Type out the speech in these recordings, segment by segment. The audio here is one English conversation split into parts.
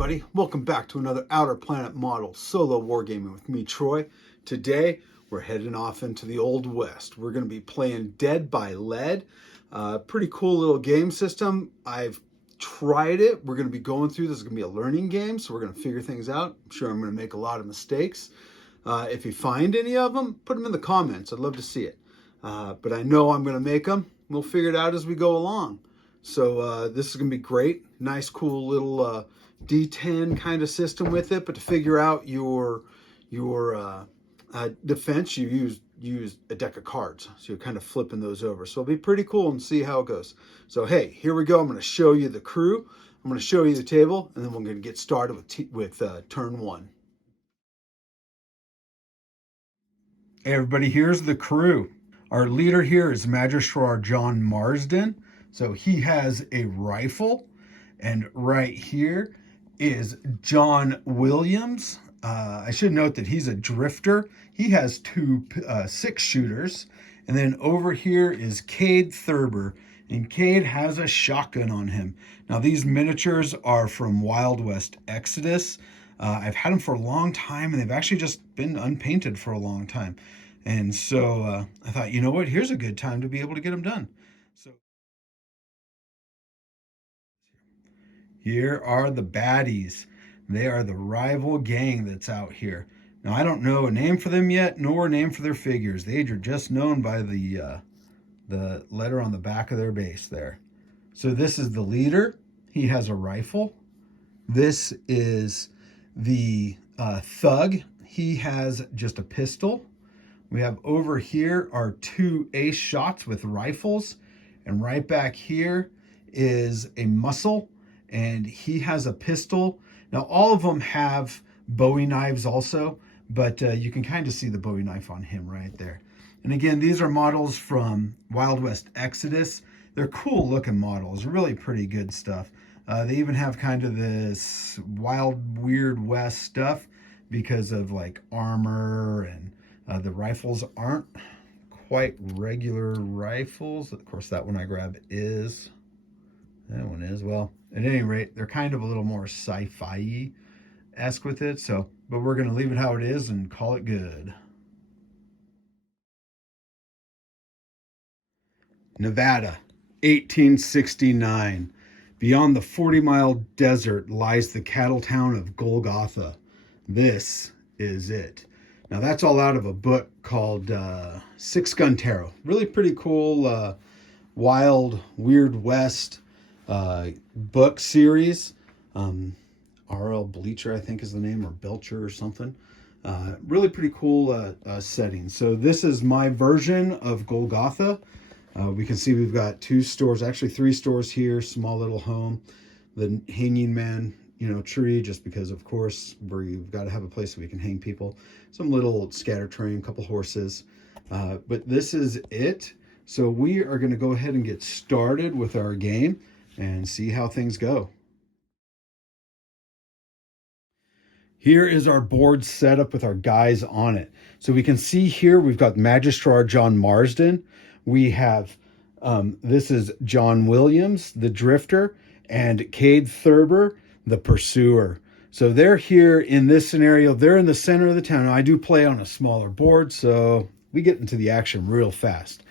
everybody, welcome back to another Outer Planet Model solo wargaming with me, Troy. Today we're heading off into the Old West. We're going to be playing Dead by Lead. Pretty cool little game system. I've tried it. We're going to be going through this. Is going to be a learning game, so we're going to figure things out. I'm sure I'm going to make a lot of mistakes. If you find any of them, put them in the comments. I'd love to see it. But I know I'm going to make them. We'll figure it out as we go along. So this is going to be great. Nice, cool little D10 kind of system with it. But to figure out your defense, you use a deck of cards. So you're kind of flipping those over. So it'll be pretty cool and see how it goes. So hey, here we go. I'm going to show you the crew. I'm going to show you the table, and then we're going to get started with turn one. Hey everybody, here's the crew. Our leader here is Magistrar John Marsden. So he has a rifle, and right here is John Williams. I should note that he's a drifter. He has two 6-shooters. And then over here is Cade Thurber, and Cade has a shotgun on him. Now these miniatures are from Wild West Exodus. I've had them for a long time, and they've actually just been unpainted for a long time. And so I thought, you know what, here's a good time to be able to get them done. So here are the baddies. They are the rival gang that's out here. Now, I don't know a name for them yet, nor a name for their figures. They are just known by the letter on the back of their base there. So this is the leader. He has a rifle. This is the thug. He has just a pistol. We have over here our 2 ace shots with rifles. And right back here is a muscle, and he has a pistol. Now, all of them have Bowie knives also, but you can kind of see the Bowie knife on him right there. And again, these are models from Wild West Exodus. They're cool looking models, really pretty good stuff. They even have kind of this Wild Weird West stuff because of like armor, and the rifles aren't quite regular rifles. Of course, that one I grab is. That one is, well, at any rate, they're kind of a little more sci-fi-esque with it. So, but we're going to leave it how it is and call it good. Nevada, 1869. Beyond the 40-mile desert lies the cattle town of Golgotha. This is it. Now, that's all out of a book called Six Gun Tarot. Really pretty cool, Wild, Weird West book series. R.L. Bleacher, I think is the name, or Belcher or something. Really pretty cool setting. So this is my version of Golgotha. We can see we've got 2 stores, actually 3 stores here, small little home, the hanging man, tree, just because of course we've got to have a place so we can hang people, some little scatter train, couple horses, but this is it. So we are going to go ahead and get started with our game and see how things go. Here is our board set up with our guys on it. So we can see here we've got Magistrar John Marsden. We have, this is John Williams, the drifter, and Cade Thurber, the pursuer. So they're here in this scenario. They're in the center of the town. Now, I do play on a smaller board, so we get into the action real fast.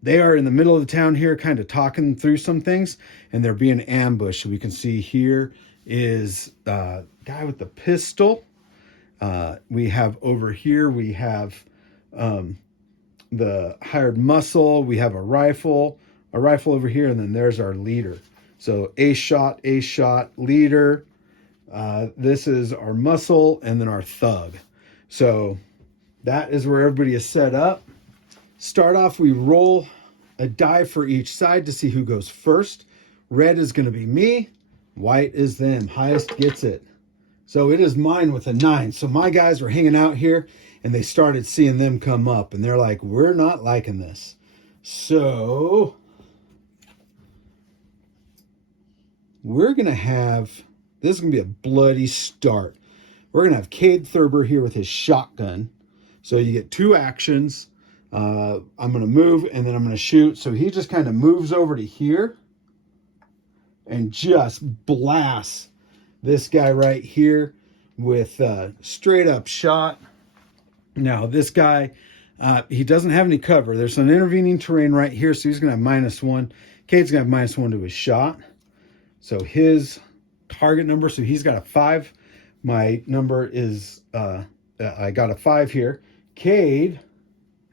They are in the middle of the town here, kind of talking through some things, and they're being ambushed. We can see here is guy with the pistol. We have over here, we have the hired muscle. We have a rifle over here, and then there's our leader. So ace shot, leader. This is our muscle, and then our thug. So that is where everybody is set up. Start off, we roll a die for each side to see who goes first. Red is going to be me. White is them. Highest gets it. So it is mine with a 9. So my guys were hanging out here, and they started seeing them come up, and they're like, we're not liking this. So we're going to have, this is going to be a bloody start. We're going to have Cade Thurber here with his shotgun. So you get 2 actions. I'm going to move, and then I'm going to shoot. So he just kind of moves over to here and just blasts this guy right here with straight up shot. Now this guy, he doesn't have any cover. There's some intervening terrain right here, so he's going to have -1. Cade's going to have -1 to his shot. So his target number, so he's got a 5. My number is, I got a 5 here. Cade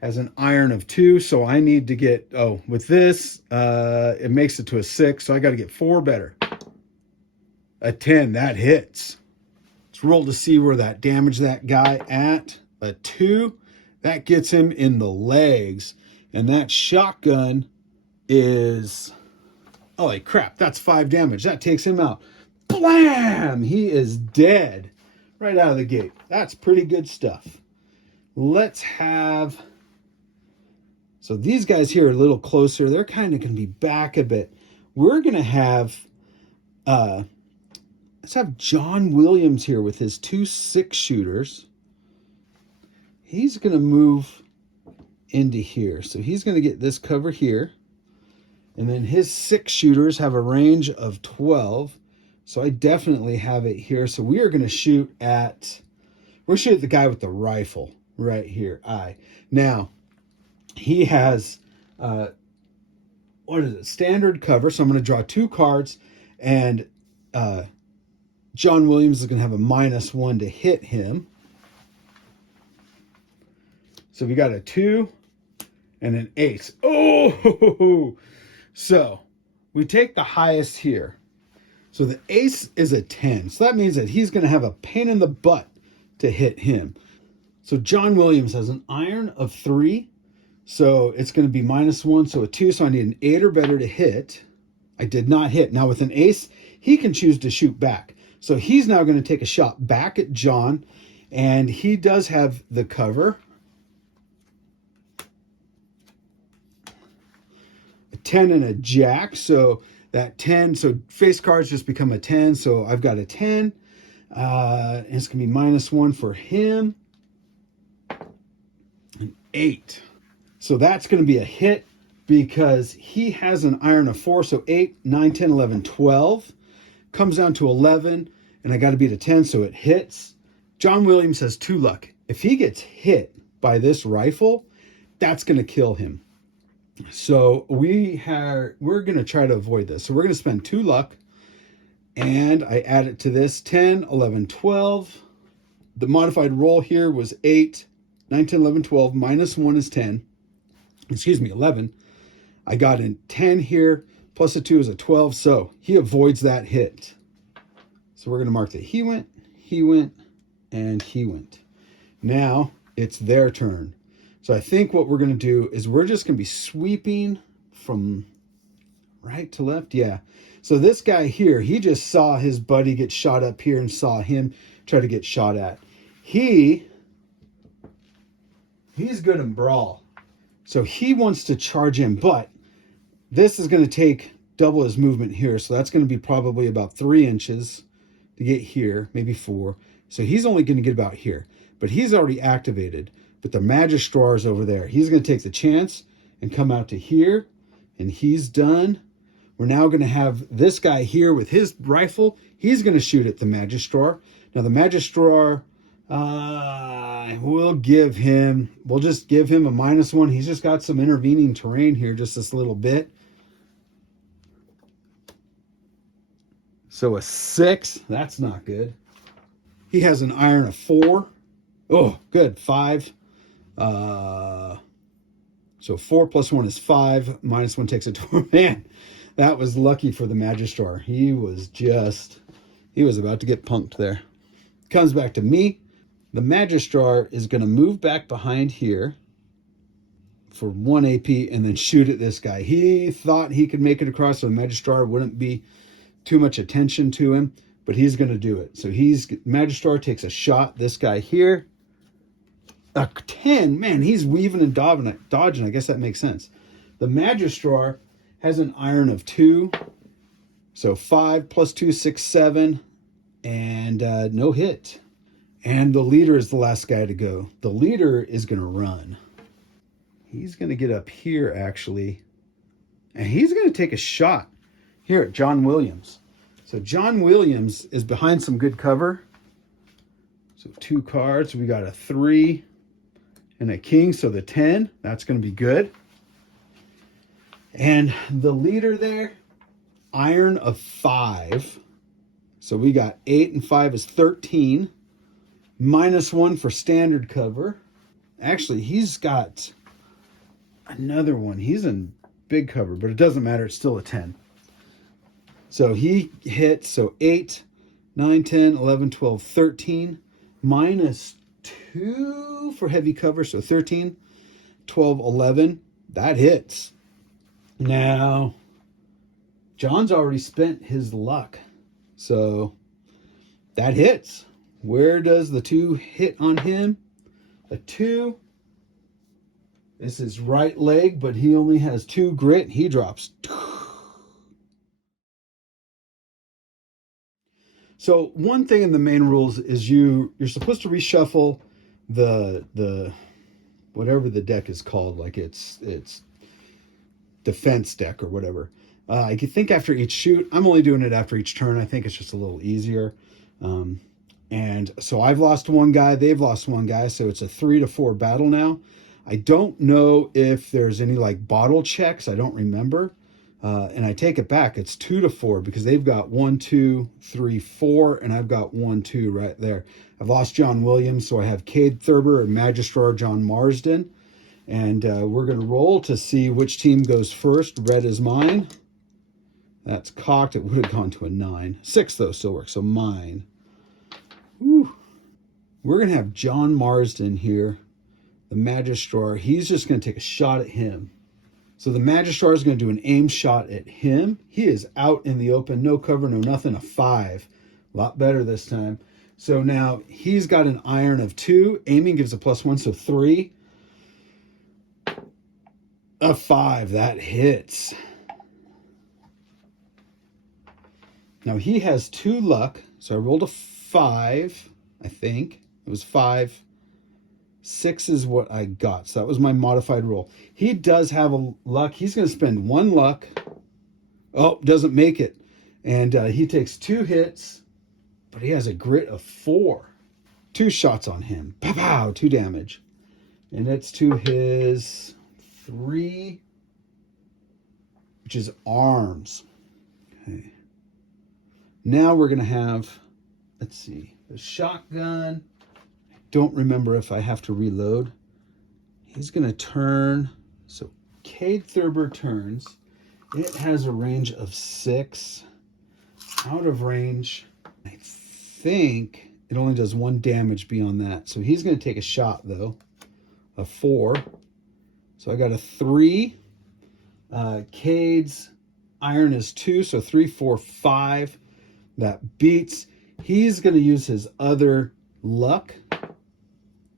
has an iron of 2, so I need to get, with this, it makes it to a 6, so I got to get 4 better. A 10, that hits. Let's roll to see where that damaged that guy at. A 2, that gets him in the legs. And that shotgun is, holy crap, that's 5 damage. That takes him out. Blam! He is dead right out of the gate. That's pretty good stuff. Let's have, so these guys here are a little closer. They're kind of going to be back a bit. We're going to have, let's have John Williams here with his 2 6-shooters. He's going to move into here. So he's going to get this cover here. And then his 6-shooters have a range of 12. So I definitely have it here. So we are going to shoot at, we're shooting at the guy with the rifle right here. Now, he has, what is it? Standard cover. So I'm going to draw 2 cards. And John Williams is going to have a -1 to hit him. So we got a 2 and an ace. Oh! So we take the highest here. So the ace is a 10. So that means that he's going to have a pain in the butt to hit him. So John Williams has an iron of 3. So it's going to be -1. So a 2. So I need an 8 or better to hit. I did not hit. Now with an ace, he can choose to shoot back. So he's now going to take a shot back at John. And he does have the cover. 10 and a jack, so that 10, so face cards just become a 10, so I've got a 10, and it's going to be -1 for him, an 8. So that's going to be a hit because he has an iron of 4, so 8, 9, 10, 11, 12, comes down to 11, and I got to beat a 10, so it hits. John Williams has 2 luck. If he gets hit by this rifle, that's going to kill him. So we're going to try to avoid this. So we're going to spend 2 luck, and I add it to this, 10, 11, 12. The modified roll here was 8, 9, 10, 11, 12. -1 is 10. Excuse me, 11. I got a 10 here, plus a 2 is a 12, so he avoids that hit. So we're going to mark that he went, and he went. Now it's their turn. So I think what we're going to do is we're just going to be sweeping from right to left. Yeah. So this guy here, he just saw his buddy get shot up here and saw him try to get shot at. He's good in brawl. So he wants to charge in, but this is going to take double his movement here. So that's going to be probably about 3 inches to get here, maybe 4. So he's only going to get about here, but he's already activated. But the Magistrar is over there. He's going to take the chance and come out to here, and he's done. We're now going to have this guy here with his rifle. He's going to shoot at the Magistrar. Now the Magistrar, we'll just give him a -1. He's just got some intervening terrain here, just this little bit. So a 6, that's not good. He has an iron of 4. Oh, good, 5. So 4 plus 1 is 5. -1 takes it to, man, that was lucky for the Magistrar. He was about to get punked there. Comes back to me. The Magistrar is going to move back behind here for 1 AP and then shoot at this guy. He thought he could make it across, so the Magistrar wouldn't be too much attention to him, but he's going to do it. So Magistrar takes a shot. This guy here, a 10, man, he's weaving and dodging. I guess that makes sense. The Magistrar has an iron of 2. So 5 plus 2, 6, 7, and no hit. And the leader is the last guy to go. The leader is going to run. He's going to get up here, actually. And he's going to take a shot here at John Williams. So John Williams is behind some good cover. So 2 cards. We got a 3 and a king. So the 10. That's going to be good. And the leader there, iron of 5. So we got 8 and 5 is 13. -1 for standard cover. Actually, he's got another one. He's in big cover, but it doesn't matter. It's still a 10. So he hits, so 8, 9, 10, 11, 12, 13. -2 for heavy cover, so 13, 12, 11. That hits. Now, John's already spent his luck. So that hits. Where does the 2 hit on him? A 2. This is right leg, but he only has 2 grit. He drops. So one thing in the main rules is you're supposed to reshuffle the whatever the deck is called, like it's defense deck or whatever. I think after each shoot, I'm only doing it after each turn. I think it's just a little easier. And so I've lost 1 guy, they've lost 1 guy, so it's a 3 to 4 battle now. I don't know if there's any like bottle checks. I don't remember. And I take it back. It's 2 to 4 because they've got 1, 2, 3, 4, and I've got 1, 2 right there. I've lost John Williams, so I have Cade Thurber and Magistrar John Marsden. And we're going to roll to see which team goes first. Red is mine. That's cocked. It would have gone to a 9. 6, though, still works. So mine. Whew. We're going to have John Marsden here, the Magistrar. He's just going to take a shot at him. So the Magistrar is going to do an aim shot at him. He is out in the open. No cover, no nothing. A 5. A lot better this time. So now he's got an iron of 2. Aiming gives a +1, so 3. A 5. That hits. Now he has 2 luck. So I rolled a 5, I think. It was 5. 6 is what I got. So that was my modified roll. He does have a luck. He's going to spend 1 luck. Oh, doesn't make it. And he takes 2 hits, but he has a grit of 4. 2 shots on him. Pow, pow, 2 damage. And it's to his 3, which is arms. Okay. Now we're going to have, let's see, the shotgun. Don't remember if I have to reload. He's going to turn. So Cade Thurber turns. It has a range of 6. Out of range, I think it only does 1 damage beyond that. So he's going to take a shot, though. A 4. So I got a 3. Cade's iron is 2. So 3, 4, 5. That beats. He's going to use his other luck.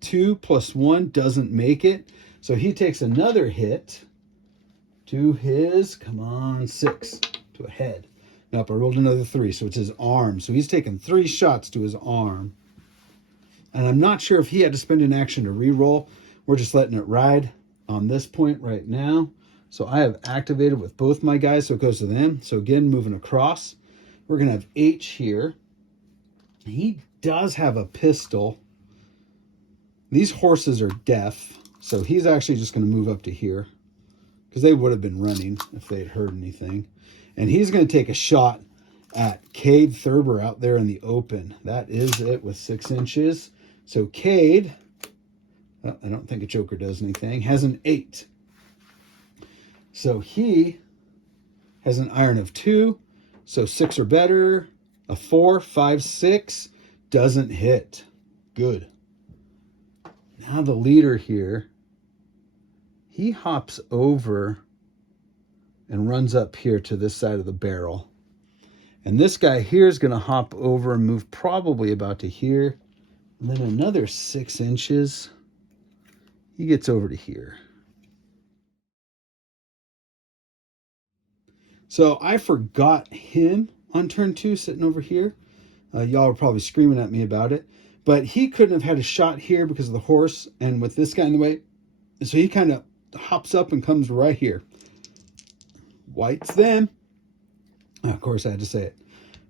2 + 1 doesn't make it. So he takes another hit to his, come on, 6, to a head. Nope, I rolled another 3, so it's his arm. So he's taken 3 shots to his arm. And I'm not sure if he had to spend an action to re-roll. We're just letting it ride on this point right now. So I have activated with both my guys, so it goes to them. So again, moving across. We're going to have H here. He does have a pistol. These horses are deaf, so he's actually just going to move up to here because they would have been running if they had heard anything. And he's going to take a shot at Cade Thurber out there in the open. That is it with 6 inches. So Cade, I don't think a joker does anything, has an 8. So he has an iron of 2, so 6 or better. A 4, 5, 6 doesn't hit. Good. Now the leader here, he hops over and runs up here to this side of the barrel. And this guy here is going to hop over and move probably about to here. And then another 6 inches. He gets over to here. So I forgot him on turn 2 sitting over here. Y'all are probably screaming at me about it. But he couldn't have had a shot here because of the horse and with this guy in the way. So he kind of hops up and comes right here. White's them. Of course, I had to say it.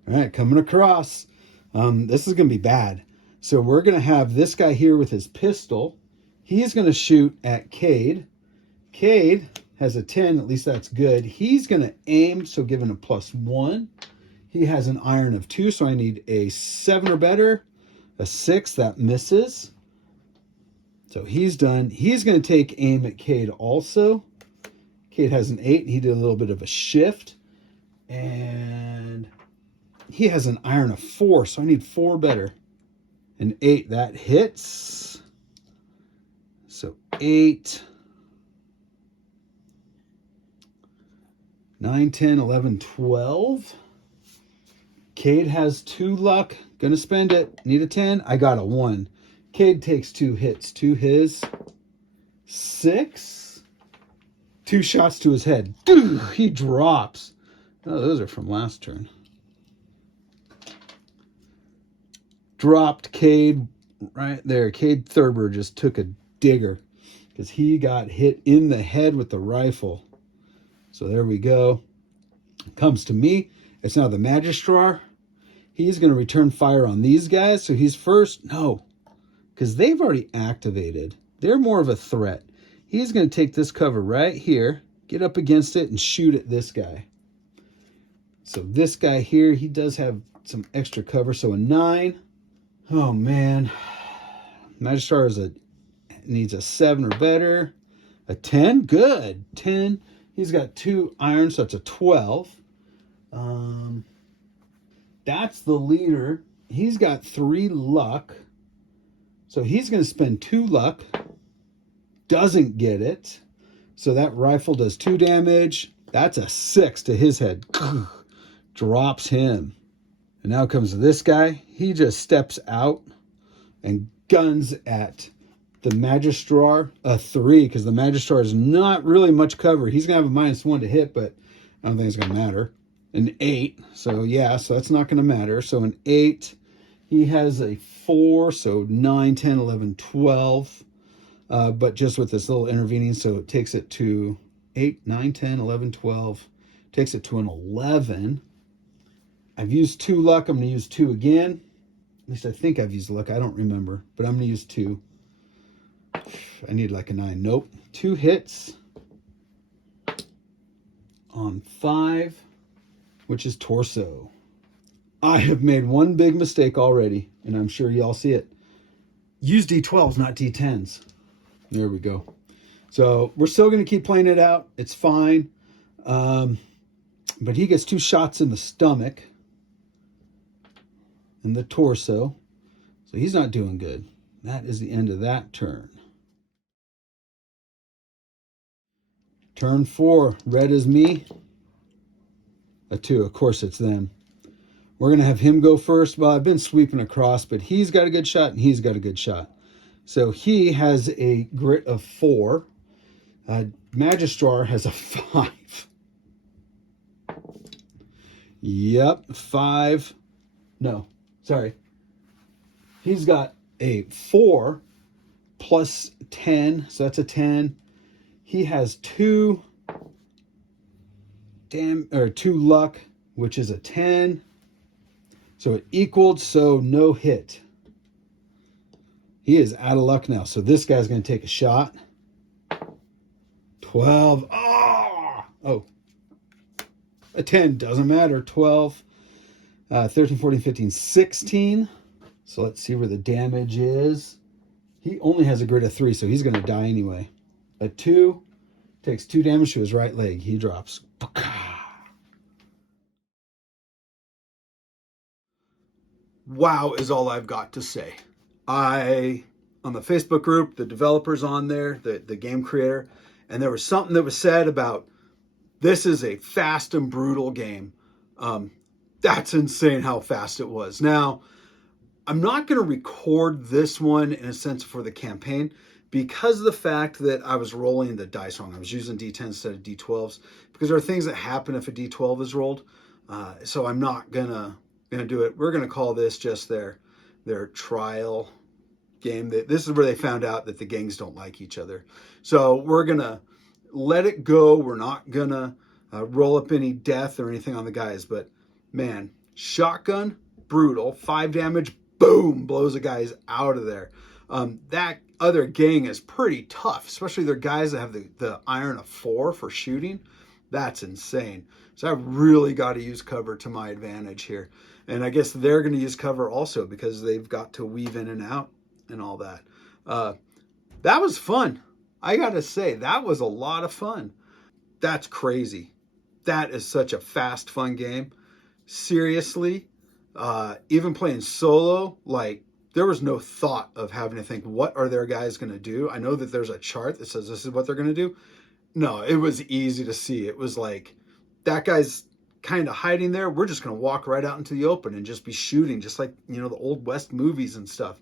All right, coming across. This is going to be bad. So we're going to have this guy here with his pistol. He's going to shoot at Cade. Cade has a 10, at least that's good. He's going to aim, so given a +1. He has an iron of 2, so I need a 7 or better. A 6, that misses. So he's done. He's going to take aim at Cade also. Cade has an 8. He did a little bit of a shift. And he has an iron of 4, so I need 4 better. An 8, that hits. So 8, 9, 10, 11, 12. Cade has 2 luck. Gonna spend it. Need a 10. I got a 1. Cade takes 2 hits to his 6. 2 shots to his head. He drops. Oh, those are from last turn. Dropped Cade right there. Cade Thurber just took a digger because he got hit in the head with the rifle. So there we go. Comes to me. It's now the Magistrar. He's going to return fire on these guys. So he's first. No, because they've already activated. They're more of a threat. He's going to take this cover right here, get up against it, and shoot at this guy. So this guy here, he does have some extra cover. So a 9. Oh, man. Magistrar needs a 7 or better. A 10. Good. 10. He's got 2 irons, so that's a 12. That's the leader. He's got 3 luck. So he's going to spend 2 luck. Doesn't get it. So that rifle does 2 damage. That's a 6 to his head. Drops him. And now comes this guy. He just steps out and guns at the Magistrar. A 3, because the Magistrar is not really much cover. He's going to have a -1 to hit, but I don't think it's going to matter. An 8. So, yeah, so that's not going to matter. So, an 8. He has a 4. So, 9, 10, 11, 12. But just with this little intervening, so it takes it to 8, 9, 10, 11, 12. Takes it to an 11. I've used 2 luck. I'm going to use 2 again. At least I think I've used luck. I don't remember. But I'm going to use 2. I need like a 9. Nope. 2 hits on 5, which is torso. I have made one big mistake already, and I'm sure y'all see it. Use D12s, not D10s. There we go. So we're still going to keep playing it out. It's fine. But he gets 2 shots in the stomach and the torso. So he's not doing good. That is the end of that turn. Turn 4. Red is me. A 2. Of course it's them. We're going to have him go first. Well, I've been sweeping across, but he's got a good shot and he's got a good shot. So he has a grit of 4. Magistrar has a 5. Yep, 5. No, sorry. He's got a 4 plus 10, so that's a 10. He has 2 luck, which is a 10. So it equaled, so no hit. He is out of luck now. So this guy's going to take a shot. 12. Oh. A 10. Doesn't matter. 12. 13, 14, 15, 16. So let's see where the damage is. He only has a grit of 3, so he's going to die anyway. A 2. Takes 2 damage to his right leg. He drops. Wow is all I've got to say. On the Facebook group, the developers on there, the game creator, and there was something that was said about this is a fast and brutal game. That's insane how fast it was. Now, I'm not going to record this one in a sense for the campaign because of the fact that I was rolling the dice wrong. I was using D10 instead of D12s because there are things that happen if a D12 is rolled. So I'm not gonna do it. We're gonna call this just their trial game. This is where they found out that the gangs don't like each other. So we're gonna let it go. We're not gonna roll up any death or anything on the guys. But man, Shotgun, brutal. 5 damage, boom, blows a guy's out of there. That other gang is pretty tough, especially their guys that have the iron of 4 for shooting. That's insane. So I've really got to use cover to my advantage here. And I guess they're going to use cover also because they've got to weave in and out and all that. That was fun. I got to say, that was a lot of fun. That's crazy. That is such a fast, fun game. Seriously, even playing solo, like, there was no thought of having to think, what are their guys going to do? I know that there's a chart that says this is what they're going to do. No, it was easy to see. It was like, that guy's kind of hiding there. We're just going to walk right out into the open and just be shooting, just like, you know, the old West movies and stuff.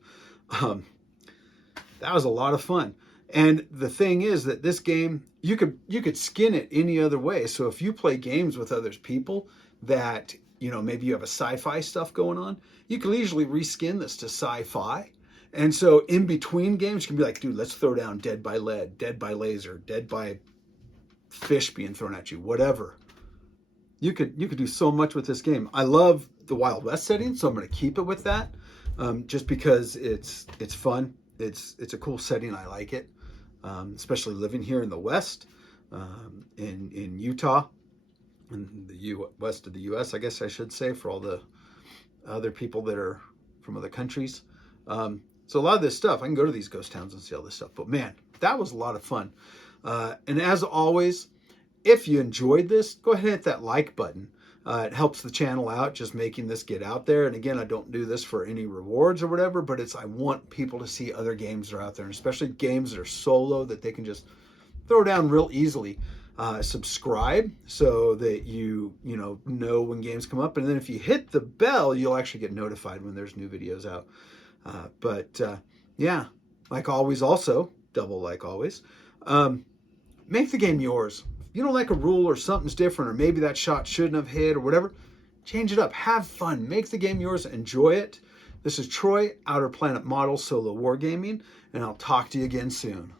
That was a lot of fun. And the thing is that this game, you could skin it any other way. So if you play games with other people that, you know, maybe you have a sci-fi stuff going on, you can easily reskin this to sci-fi. And so in between games, you can be like, dude, let's throw down dead by lead, dead by laser, dead by fish being thrown at you, whatever. You could do so much with this game. I love the Wild West setting, so I'm going to keep it with that, just because it's fun. It's a cool setting. I like it, especially living here in the West, in Utah, in the west of the U.S., I guess I should say, for all the other people that are from other countries. So a lot of this stuff, I can go to these ghost towns and see all this stuff. But man, that was a lot of fun. And as always, if you enjoyed this, go ahead and hit that like button. It helps the channel out, just making this get out there. And again, I don't do this for any rewards or whatever, but I want people to see other games that are out there, and especially games that are solo that they can just throw down real easily. Subscribe so that you know when games come up. And then if you hit the bell, you'll actually get notified when there's new videos out. Yeah, like always, also, double like always, make the game yours. If you don't like a rule or something's different, or maybe that shot shouldn't have hit or whatever, change it up. Have fun. Make the game yours. Enjoy it. This is Troy, Outer Planet Model Solo Wargaming, and I'll talk to you again soon.